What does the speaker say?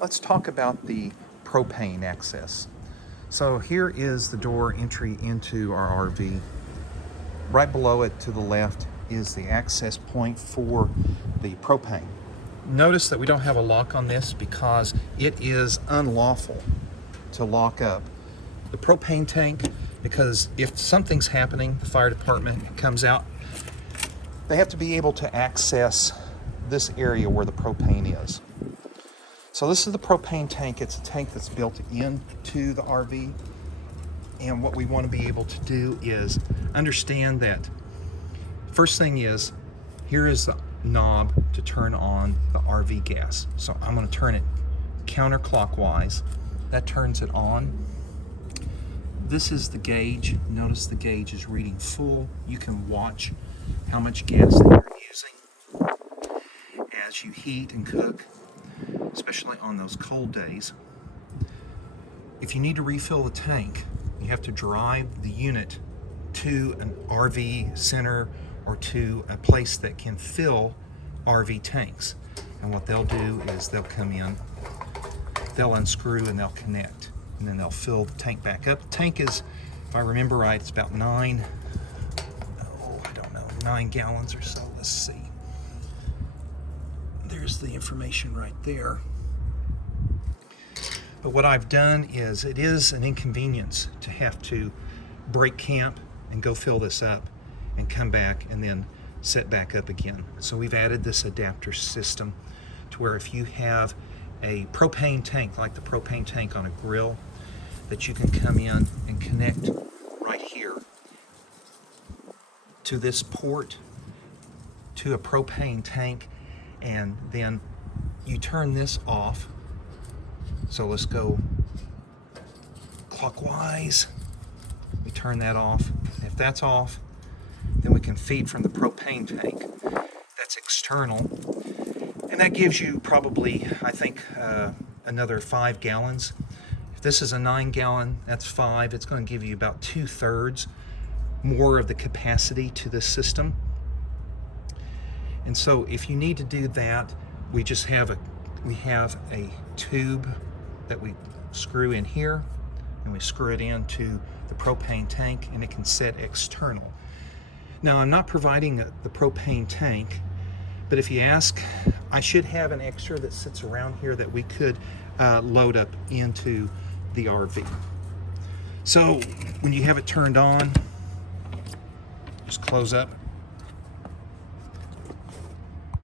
let's talk about the propane access. So here is the door entry into our RV. Right below it to the left is the access point for the propane. Notice that we don't have a lock on this because it is unlawful to lock up the propane tank, because if something's happening, the fire department comes out, they have to be able to access this area where the propane is. So this is the propane tank. It's a tank that's built into the RV. And what we want to be able to do is understand that first thing is, here is the knob to turn on the RV gas. So I'm going to turn it counterclockwise. That turns it on. This is the gauge. Notice the gauge is reading full. You can watch how much gas that you're using as you heat and cook, especially on those cold days. If you need to refill the tank, you have to drive the unit to an RV center or to a place that can fill RV tanks. And what they'll do is they'll come in, they'll unscrew and they'll connect, and then they'll fill the tank back up. The tank is, if I remember right, it's about 9 gallons or so. Let's see. There's the information right there. But what I've done is, it is an inconvenience to have to break camp and go fill this up and come back and then set back up again. So we've added this adapter system to where if you have a propane tank, like the propane tank on a grill, that you can come in and connect right here to this port to a propane tank, and then you turn this off. So let's go clockwise. We turn that off. If that's off, then we can feed from the propane tank. That's external. And that gives you probably, I think, another 5 gallons. If this is a 9 gallon, that's 5. It's going to give you about 2/3 more of the capacity to this system. And so if you need to do that, we have a tube that we screw in here, and we screw it into the propane tank, and it can set external. Now, I'm not providing the propane tank, but if you ask, I should have an extra that sits around here that we could load up into the RV. So when you have it turned on, just close up